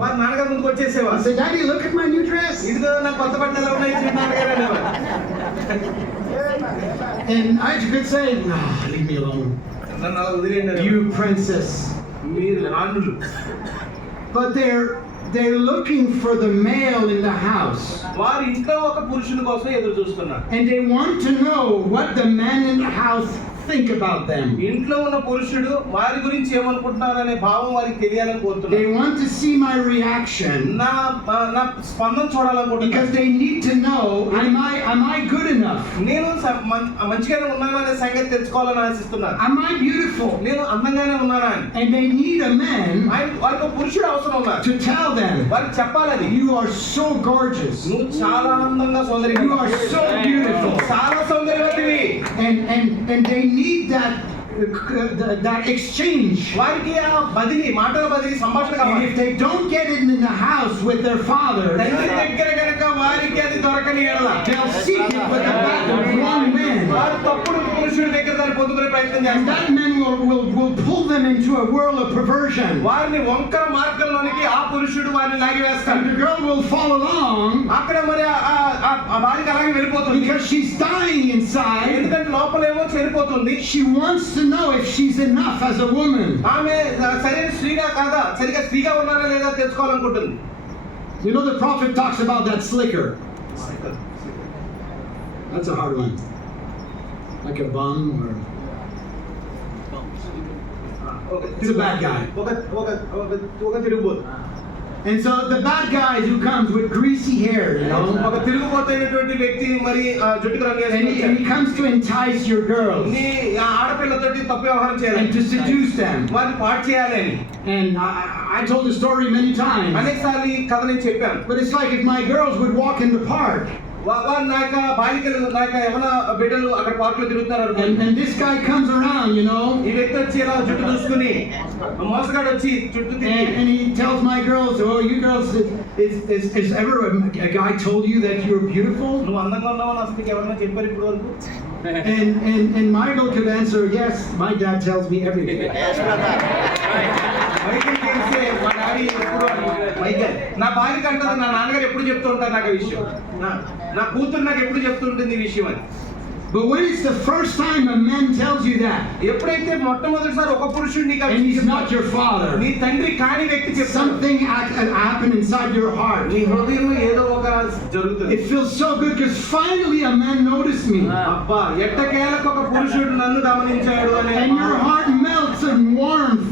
వారు నాన్నగారు ముందుకు వచ్చేసేవారు. He said, Daddy, look at my new dress. ఇదిగో నా కొత్త బట్టలు ఎలా ఉన్నాయి చూడు నాన్నగారు అనేవారు. And I could say, leave me alone. నన్ను అలా వదిలేయండి. You princess. మీరు రాణులు. But they're looking for the male in the house. వారు ఇంట్లో ఒక పురుషుని కోసం ఎదురు చూస్తున్నారు. And they want to know what the men in the house think about them. ఇంట్లో ఉన్న పురుషుడు వారి గురించి ఏమనుకుంటున్నారు అనే భావం వారికి తెలియాలని కోరుతున్నారు. They want to see my reaction. నా స్పందన చూడాలనుకుంటున్నారు. Because they need to know, am I good enough? నేను మంచిగానే ఉన్నానా అనే సంగతి తెలుసుకోవాలని ఆశిస్తున్నారు. Am I beautiful? నేను అందంగానే ఉన్నానా అని. And they need a man వారికి ఒక పురుషుడు అవసరం ఉన్నారు. to tell them, వారికి చెప్పాలని, you are so gorgeous. నువ్వు చాలా అందంగా సౌందర్యంగా, You are so beautiful. చాలా సౌందర్యవతివి. And they need that exchange. వారికి ఆ బదిలీ, మాటల బదిలీ, సంభాషణ And కావాలి. if they don't get it in the house with their father, తండ్రి దగ్గర కనుక వారికి అది దొరకని ఎడల they'll seek it with the back of wrong men. వారు తప్పుడు పురుషుడి దగ్గర దాన్ని పొందుకునే ప్రయత్నం And చేస్తారు. that man will pull them into a whirl of perversion. వారిని వంకర మార్గంలోనికి ఆ పురుషుడు వారిని లాగివేస్తాడు. And the girl will follow along అక్కడ మరి ఆ భార్యకి అలాగే వెళ్ళిపోతుంది. because she's dying inside. ఎందుకంటే లోపలేమో చనిపోతుంది. She wants to know if she's enough as a woman. ఆమె సరైన స్త్రీగా కాదా, సరిగా స్త్రీగా ఉన్నారా లేదా తెలుసుకోవాలనుకుంటుంది. You know, the prophet talks about that slicker. That's a hard one. Like a bum or... It's a bad guy. ఒక తిరుగుబోతు. And so the bad guys who comes with greasy hair, you know. ఒక తిరుగుబోతైనటువంటి వ్యక్తి మరి జుట్టుకు రంగు And వేసుకొని he comes to entice your girls నీ ఆడపిల్లతోటి తప్పు వ్యవహారం and చేయాలి, to seduce them. వారిని పాడు చేయాలి అని. And I told the story many times. అనేక సార్లు ఈ కథ నేను చెప్పాను. But it's like if my girls would walk in the park వారు నా యొక్క బాలికలు, నా యొక్క యవన బిడ్డలు అక్కడ పార్క్ లో తిరుగుతున్నారు అనుకోండి. and this guy comes around, you know. ఈ వ్యక్తి వచ్చి ఇలా జుట్టు చూసుకుని, మోసగాడు వచ్చి జుట్టు తిరిగి And he tells my girls, oh, you girls, is ever a guy told you that you're beautiful? నువ్వు అందంగా ఉన్నావు అని అసలు ఎవరైనా చెప్పారు ఇప్పుడు వరకు? And my girl could answer, yes, my dad tells me every day. Michael తెలిసే మా డాడీ ఎప్పుడు మైకేల్ నా బాలిక అంటది, నా నాన్నగారు ఎప్పుడు చెప్తూ ఉంటారు నాకు ఈ విషయం, నా కూతురు నాకు ఎప్పుడు చెప్తుంటుంది ఈ విషయం అని. But when it's the first time a man tells you that, ఎప్పుడైతే మొట్టమొదటిసారి ఒక పురుషుడు నీకు and he's not your father, నీ తండ్రి కాని వ్యక్తి చెప్తాడు, something happened inside your heart. నీ హృదయంలో ఏదో ఒక జరుగుతుంది. It feels so good because finally a man noticed me. అబ్బా ఎట్టకేలకు ఒక పురుషుడు నన్ను గమనించాడు అనే And your heart melts in warmth.